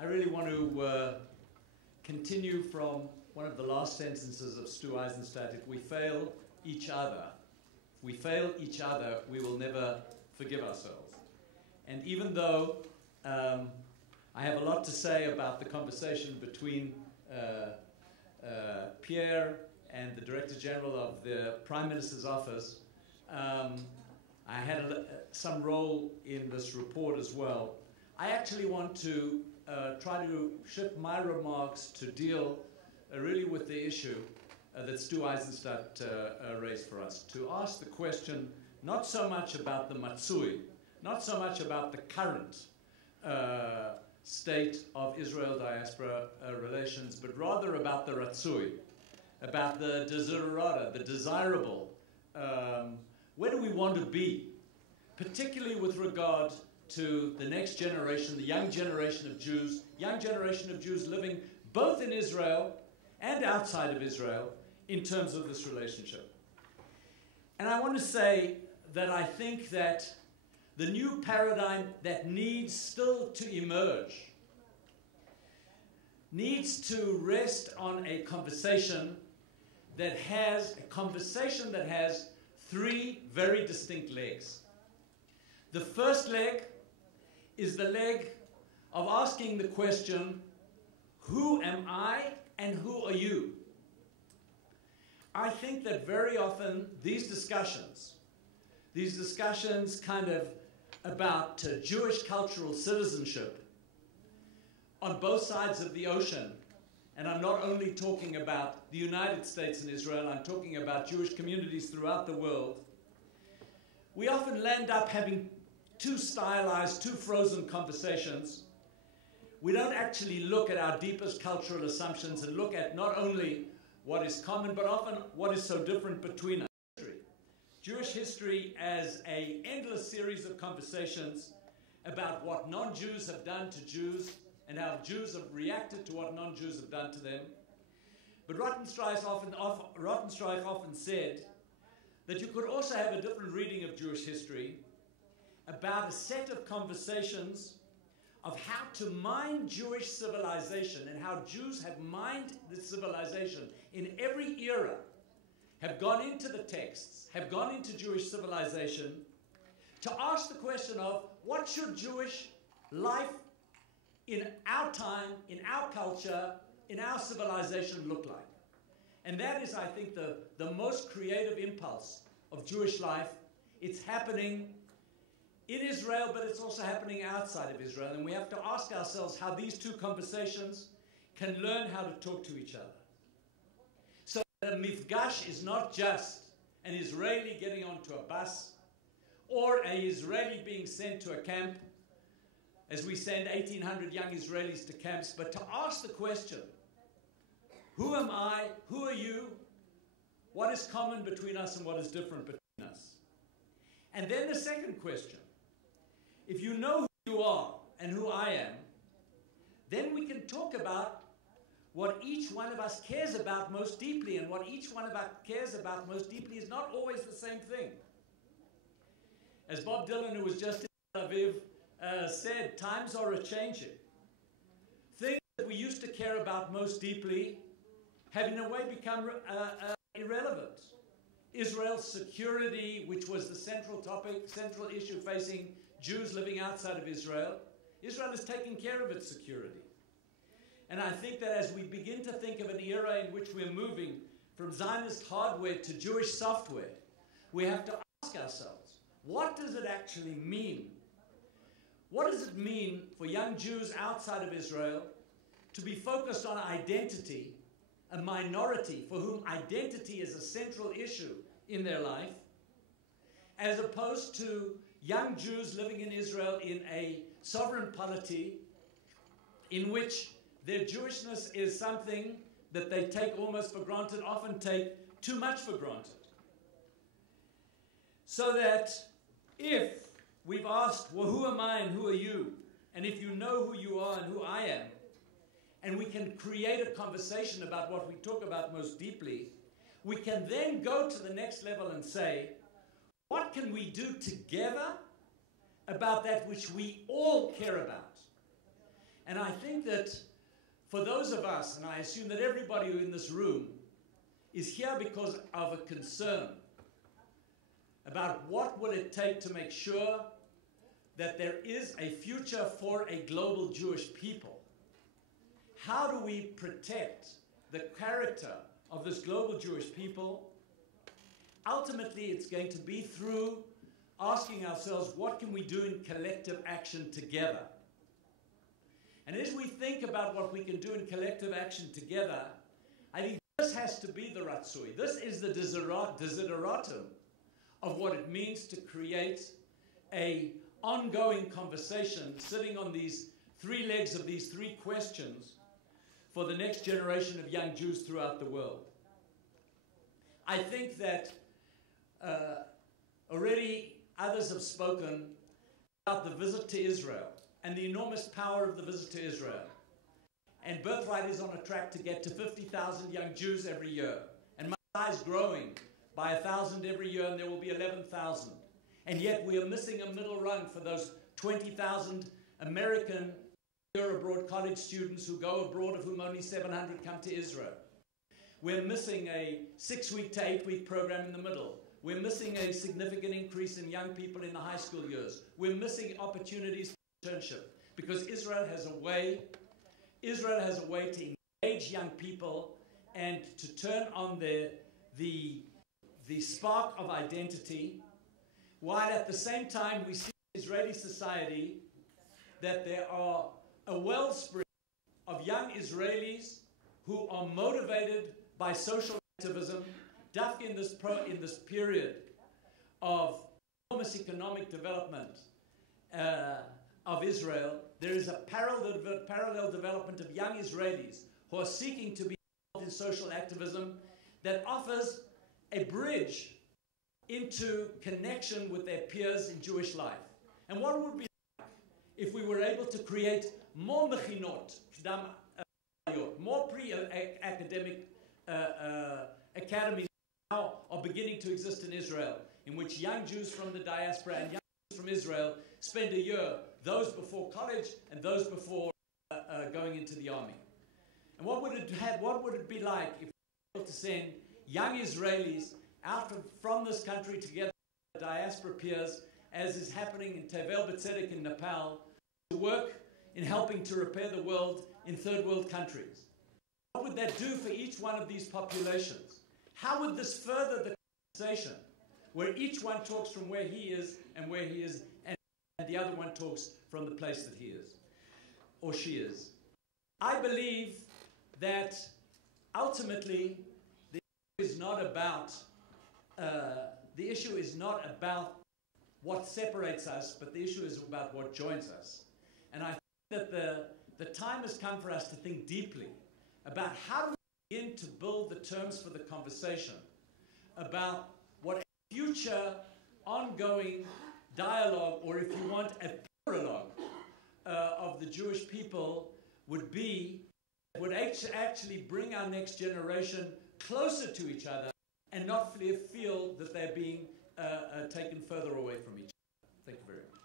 I really want to continue from one of the last sentences of Stu Eisenstadt. If we fail each other, we will never forgive ourselves. And even though I have a lot to say about the conversation between Pierre and the Director General of the Prime Minister's office, I had some role in this report as well. I actually want to try to shift my remarks to deal really with the issue that Stu Eisenstadt raised for us, to ask the question not so much about the matsui, not so much about the current state of Israel-Diaspora relations, but rather about the ratsui, about the desiderata, the desirable. Where do we want to be, particularly with regard to the next generation, the young generation of Jews living both in Israel and outside of Israel in terms of this relationship. And I want to say that I think that the new paradigm that needs still to emerge needs to rest on a conversation that has three very distinct legs. The first leg is the leg of asking the question, who am I and who are you? I think that very often these discussions kind of about Jewish cultural citizenship on both sides of the ocean, and I'm not only talking about the United States and Israel, I'm talking about Jewish communities throughout the world, we often end up having too stylized, too frozen conversations. We don't actually look at our deepest cultural assumptions and look at not only what is common, but often what is so different between us. Jewish history as an endless series of conversations about what non-Jews have done to Jews and how Jews have reacted to what non-Jews have done to them. But Rottenstreich often said that you could also have a different reading of Jewish history about a set of conversations of how to mine Jewish civilization and how Jews have mined this civilization in every era, have gone into the texts, have gone into Jewish civilization to ask the question of what should Jewish life in our time, in our culture, in our civilization look like. And that is, I think, the most creative impulse of Jewish life. It's happening in Israel, but it's also happening outside of Israel. And we have to ask ourselves how these two conversations can learn how to talk to each other. So a mifgash is not just an Israeli getting onto a bus or an Israeli being sent to a camp, as we send 1,800 young Israelis to camps, but to ask the question, who am I, who are you, what is common between us and what is different between us? And then the second question, if you know who you are and who I am, then we can talk about what each one of us cares about most deeply, and what each one of us cares about most deeply is not always the same thing. As Bob Dylan, who was just in Tel Aviv, said, times are a-changing. Things that we used to care about most deeply have in a way become irrelevant. Israel's security, which was the central issue facing Jews living outside of Israel, Israel is taking care of its security. And I think that as we begin to think of an era in which we're moving from Zionist hardware to Jewish software, we have to ask ourselves, what does it actually mean? What does it mean for young Jews outside of Israel to be focused on identity, a minority for whom identity is a central issue in their life, as opposed to young Jews living in Israel in a sovereign polity in which their Jewishness is something that they take almost for granted, often take too much for granted. So that if we've asked, well, who am I and who are you? And if you know who you are and who I am, and we can create a conversation about what we talk about most deeply, we can then go to the next level and say, what can we do together about that which we all care about? And I think that for those of us, and I assume that everybody in this room is here because of a concern about what will it take to make sure that there is a future for a global Jewish people. How do we protect the character of this global Jewish people? Ultimately, it's going to be through asking ourselves, what can we do in collective action together? And as we think about what we can do in collective action together, I think this has to be the ratzui. This is the desideratum of what it means to create an ongoing conversation sitting on these three legs of these three questions for the next generation of young Jews throughout the world. I think that already others have spoken about the visit to Israel and the enormous power of the visit to Israel. And Birthright is on a track to get to 50,000 young Jews every year. And Messiah is growing by 1,000 every year, and there will be 11,000. And yet we are missing a middle rung for those 20,000 American year-abroad college students who go abroad, of whom only 700 come to Israel. We're missing a 6-week to 8-week program in the middle. We're missing a significant increase in young people in the high school years. We're missing opportunities for internship because Israel has a way to engage young people and to turn on the spark of identity, while at the same time we see in Israeli society that there are a wellspring of young Israelis who are motivated by social activism. Dafka in this period of enormous economic development of Israel, there is a parallel development of young Israelis who are seeking to be involved in social activism that offers a bridge into connection with their peers in Jewish life. And what would it be like if we were able to create more mechinot, more pre-academic academies now are beginning to exist in Israel, in which young Jews from the diaspora and young Jews from Israel spend a year, those before college and those before going into the army. And what would it be like if we were able to send young Israelis out from this country together with diaspora peers, as is happening in Tevel B'Tzedek in Nepal, to work in helping to repair the world in third world countries? What would that do for each one of these populations? How would this further the conversation, where each one talks from where he is and where he is, and the other one talks from the place that he is or she is? I believe that ultimately the issue is not about what separates us, but the issue is about what joins us. And I think that the time has come for us to think deeply about how do we begin to build the terms for the conversation about what a future ongoing dialogue, or if you want, a paralogue of the Jewish people would be, would actually bring our next generation closer to each other and not feel that they're being taken further away from each other. Thank you very much.